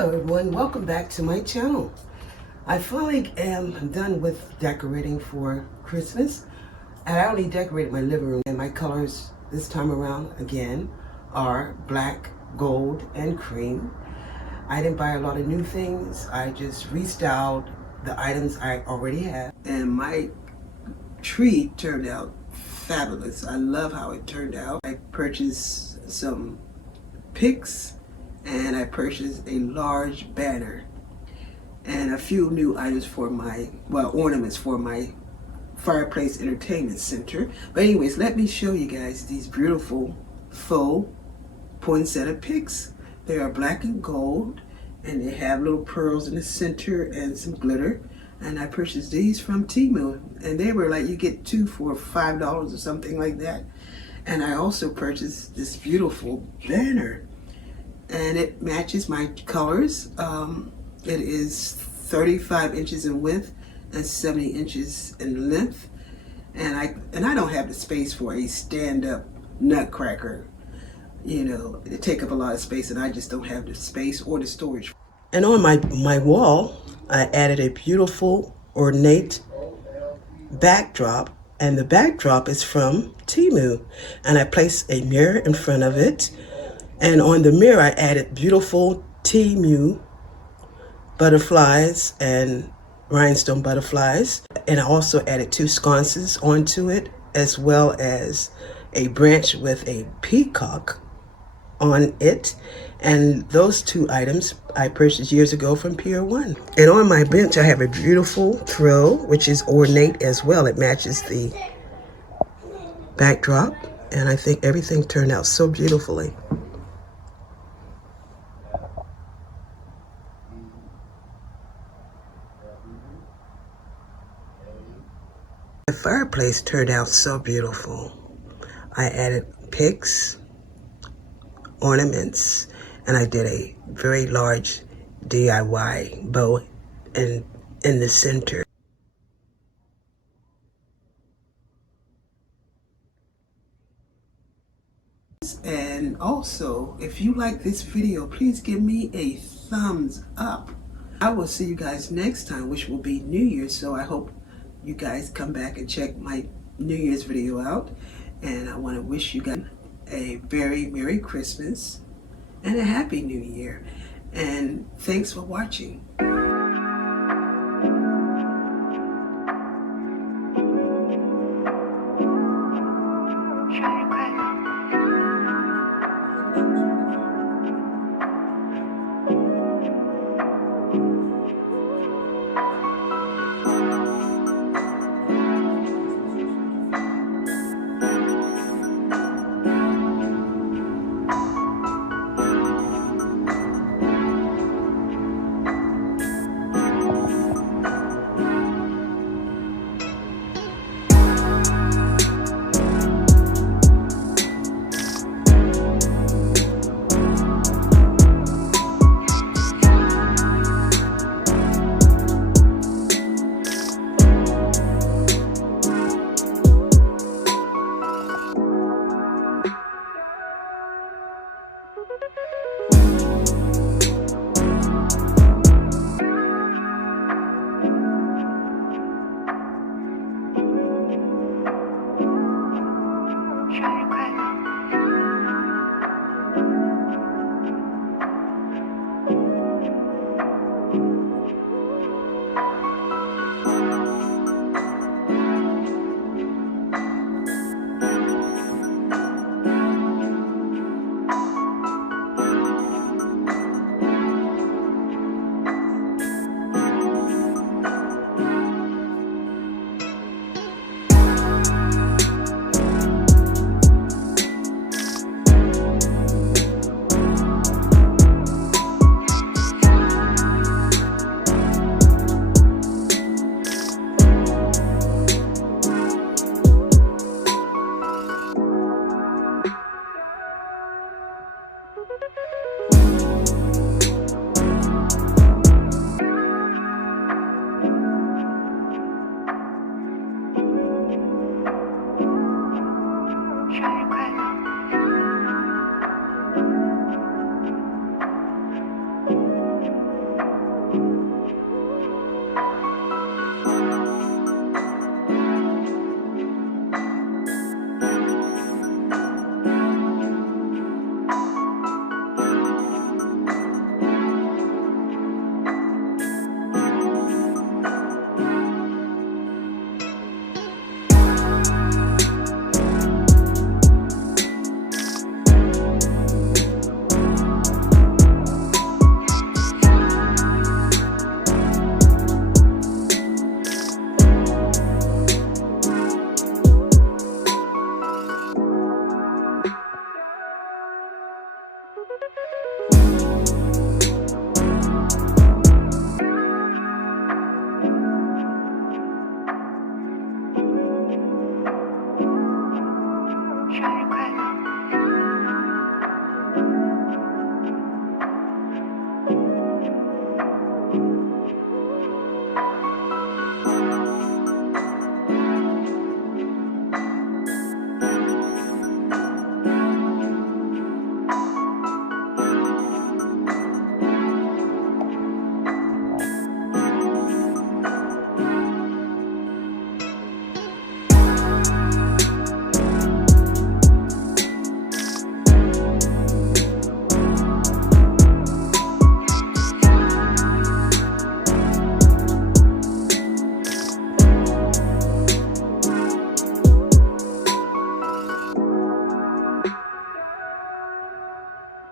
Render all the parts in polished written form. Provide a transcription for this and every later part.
Hello everyone, welcome back to my channel. I finally am done with decorating for Christmas. And I only decorated my living room, and my colors this time around again are black, gold, and cream. I didn't buy a lot of new things. I just restyled the items I already have, and my tree turned out fabulous. I love how it turned out. I purchased some picks, and I purchased a large banner and a few new items for my, ornaments for my fireplace entertainment center. But anyways, let me show you guys these beautiful faux poinsettia picks. They are black and gold, and they have little pearls in the center and some glitter. And I purchased these from Temu, and they were like, you get two for $5 or something like that. And I also purchased this beautiful banner, and it matches my colors. It is 35 inches in width and 70 inches in length, and I don't have the space for a stand-up nutcracker. You know, it take up a lot of space, and I just don't have the space or the storage. And on my wall, I added a beautiful ornate backdrop, and the backdrop is from Temu, and I placed a mirror in front of it. And on the mirror, I added beautiful Temu butterflies and rhinestone butterflies. And I also added 2 sconces onto it, as well as a branch with a peacock on it. And those 2 items I purchased years ago from Pier 1. And on my bench, I have a beautiful throw, which is ornate as well. It matches the backdrop. And I think everything turned out so beautifully. The fireplace turned out so beautiful. I added picks, ornaments, and I did a very large DIY bow in the center. And also, if you like this video, please give me a thumbs up. I will see you guys next time, which will be New Year's, so I hope you guys come back and check my New Year's video out. And I want to wish you guys a very Merry Christmas and a Happy New Year. And thanks for watching.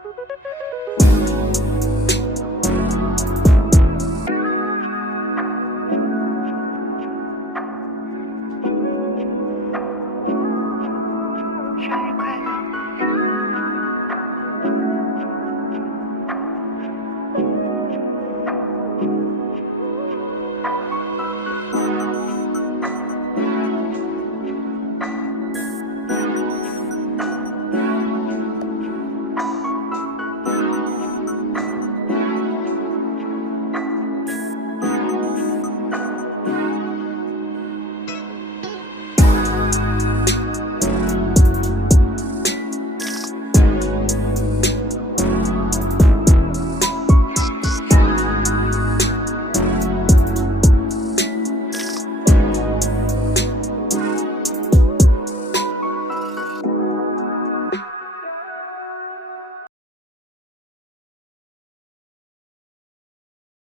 生日快乐。